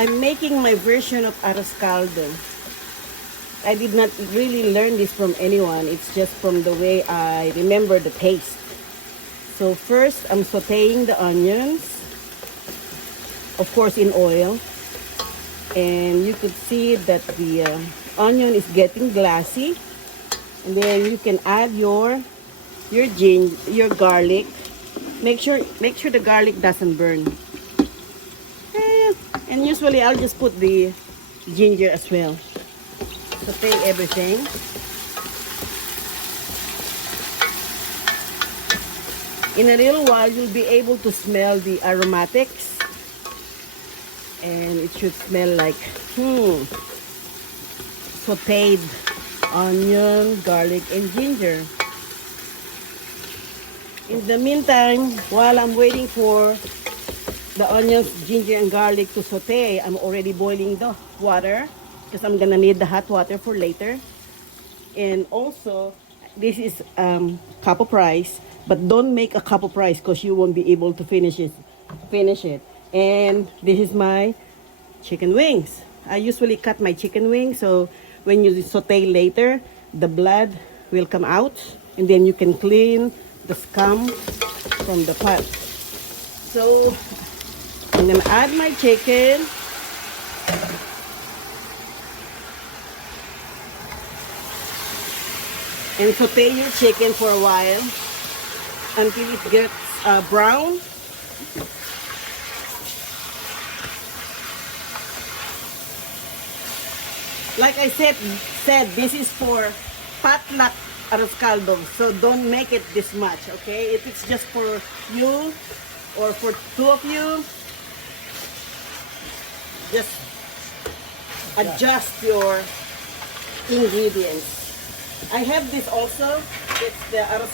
I'm making my version of Arroz Caldo. I did not really learn this from anyone. It's just from the way I remember the taste. So first, I'm sauteing the onions, of course in oil. And you could see that the onion is getting glassy. And then you can add your garlic. Make sure the garlic doesn't burn. And usually I'll just put the ginger as well. Saute everything. In a little while, you'll be able to smell the aromatics. And it should smell like sauteed onion, garlic, and ginger. In the meantime, while I'm waiting for the onions, ginger, and garlic to saute, I'm already boiling the water because I'm gonna need the hot water for later. And also, this is cup of rice, but don't make a cup of rice because you won't be able to finish it. And this is my chicken wings. I usually cut my chicken wings, so when you saute later, the blood will come out, and then you can clean the scum from the pot. So I'm gonna add my chicken. And saute your chicken for a while until it gets brown. Like I said, this is for potluck Arroz Caldo, so don't make it this much, okay? If it's just for you or for two of you, just adjust your ingredients. I have this also. It's the Arroz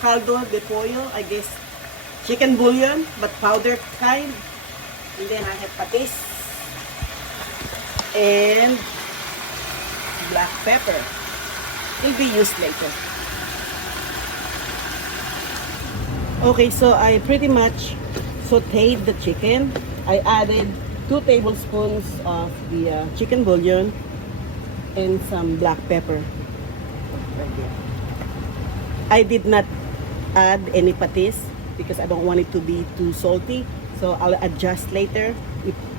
Caldo de Pollo, I guess, chicken bouillon, but powdered kind. And then I have patis and black pepper. Will be used later. Okay, so I pretty much sauteed the chicken. I added 2 tablespoons of the chicken bouillon and some black pepper. Right there. I did not add any patis because I don't want it to be too salty. So I'll adjust later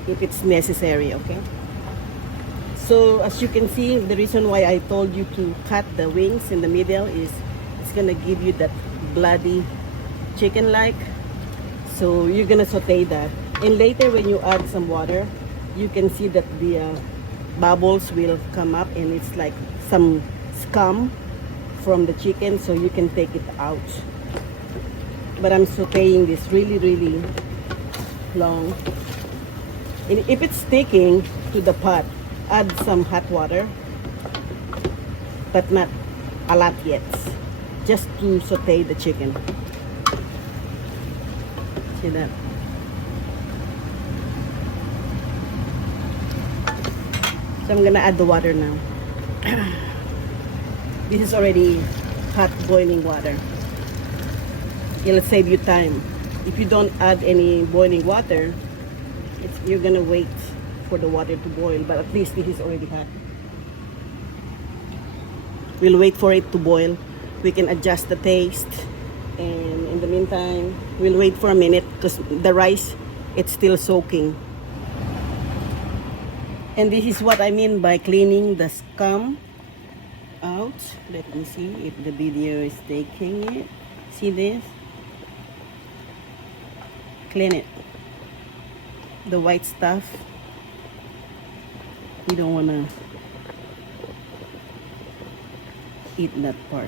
if it's necessary, okay? So as you can see, the reason why I told you to cut the wings in the middle is it's gonna give you that bloody chicken-like. So you're gonna saute that. And later when you add some water, you can see that the bubbles will come up and it's like some scum from the chicken, so you can take it out. But I'm sauteing this really, really long. And if it's sticking to the pot, add some hot water, but not a lot yet, just to saute the chicken. See that? So I'm gonna add the water now. This is already hot boiling water. It'll save you time. If you don't add any boiling water, you're gonna wait for the water to boil, but at least this is already hot. We'll wait for it to boil. We can adjust the taste, and in the meantime, we'll wait for a minute because the rice, it's still soaking. And this is what I mean by cleaning the scum out. Let me see if the video is taking it. See this? Clean it. The white stuff. You don't want to eat that part.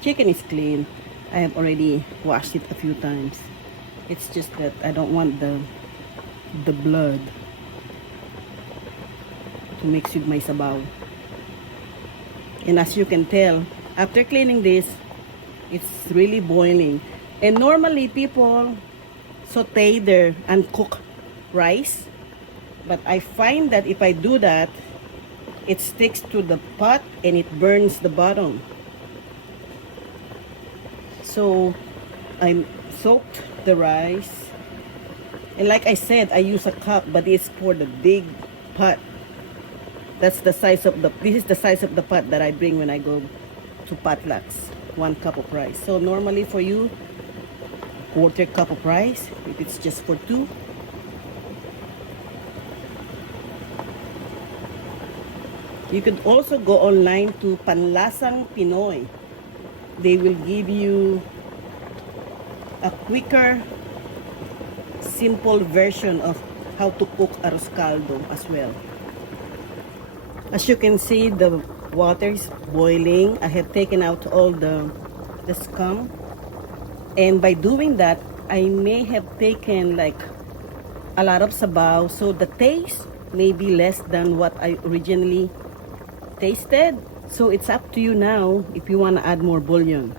Chicken is clean. I have already washed it a few times. It's just that I don't want the blood to mix with my sabaw. And as you can tell, after cleaning this, it's really boiling. And normally people saute their uncooked rice, but I find that if I do that, it sticks to the pot and it burns the bottom. So I soaked the rice And like I said, I use a cup, but it's for the big pot. That's the size of this is the size of the pot that I bring when I go to potlucks. 1 cup of rice. So normally for you, 1/4 cup of rice, if it's just for 2. You could also go online to Panlasang Pinoy. They will give you a quicker, simple version of how to cook arroz caldo as well. As you can see, the water is boiling. I have taken out all the scum. And by doing that, I may have taken like a lot of sabaw, so the taste may be less than what I originally tasted. So it's up to you now if you want to add more bouillon.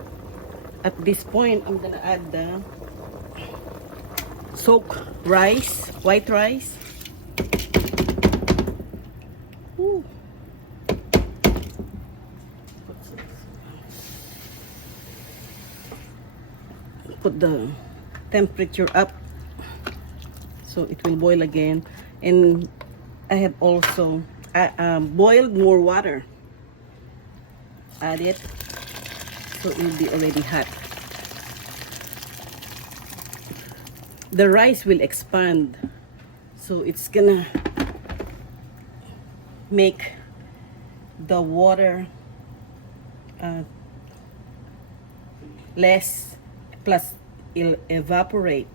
At this point, I'm gonna add the soaked rice, white rice. Ooh. Put the temperature up so it will boil again. And I have also boiled more water. Add it so it will be already hot. The rice will expand, so it's gonna make the water less, plus it'll evaporate.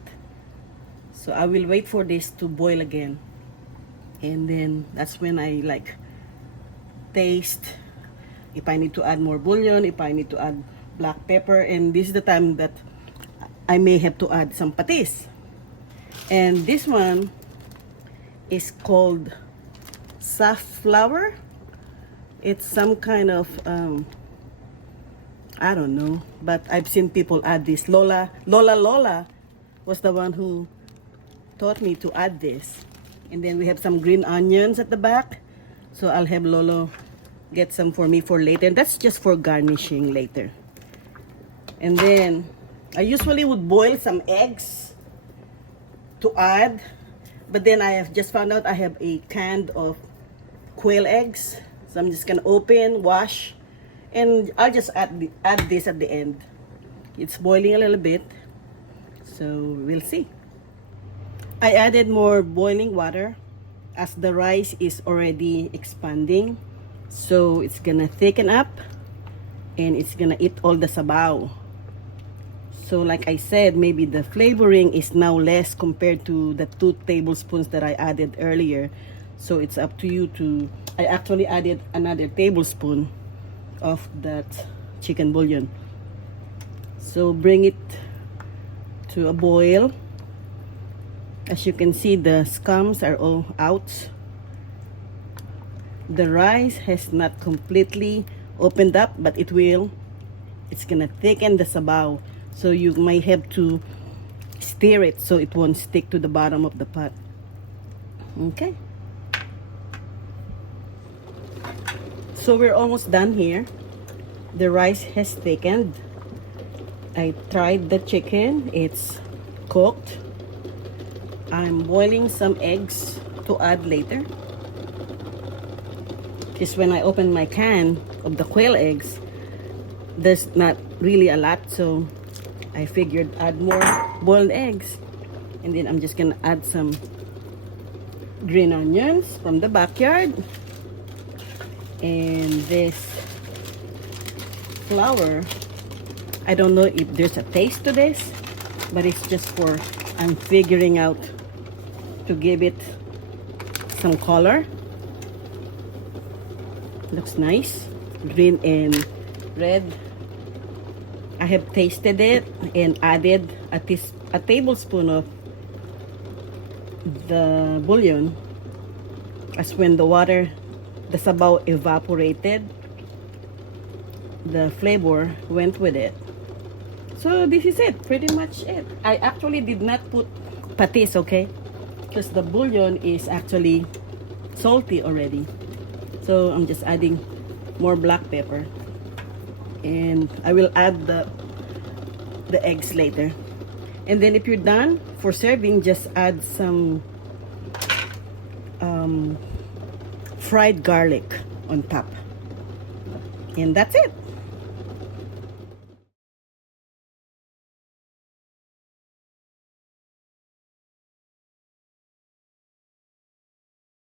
So I will wait for this to boil again, and then that's when I like taste if I need to add more bouillon, if I need to add black pepper. And this is the time that I may have to add some patis. And this one is called safflower. It's some kind of I don't know, but I've seen people add this. Lola was the one who taught me to add this. And then we have some green onions at the back, so I'll have Lolo get some for me for later. And that's just for garnishing later. And then I usually would boil some eggs to add, but then I have just found out I have a can of quail eggs, so I'm just gonna open, wash, and I'll just add this at the end. It's boiling a little bit, so we'll see. I added more boiling water as the rice is already expanding, so it's gonna thicken up and it's gonna eat all the sabaw. So like I said, maybe the flavoring is now less compared to the 2 tablespoons that I added earlier. So it's up to you to, I actually added another tablespoon of that chicken bouillon. So bring it to a boil. As you can see, the scums are all out. The rice has not completely opened up, but it will. It's gonna thicken the sabaw. So you might have to stir it so it won't stick to the bottom of the pot. Okay. So we're almost done here. The rice has thickened. I tried the chicken. It's cooked. I'm boiling some eggs to add later. Because when I opened my can of the quail eggs, there's not really a lot, so I figured add more boiled eggs. And then I'm just gonna add some green onions from the backyard. And this flour, I don't know if there's a taste to this, but it's just for, I'm figuring out to give it some color. Looks nice, green and red. I have tasted it and added a tablespoon of the bouillon. As when the water, the sabaw evaporated, the flavor went with it. So this is it, pretty much it. I actually did not put patis, okay? Because the bouillon is actually salty already. So I'm just adding more black pepper. And I will add the eggs later. And then if you're done for serving, just add some fried garlic on top. And that's it.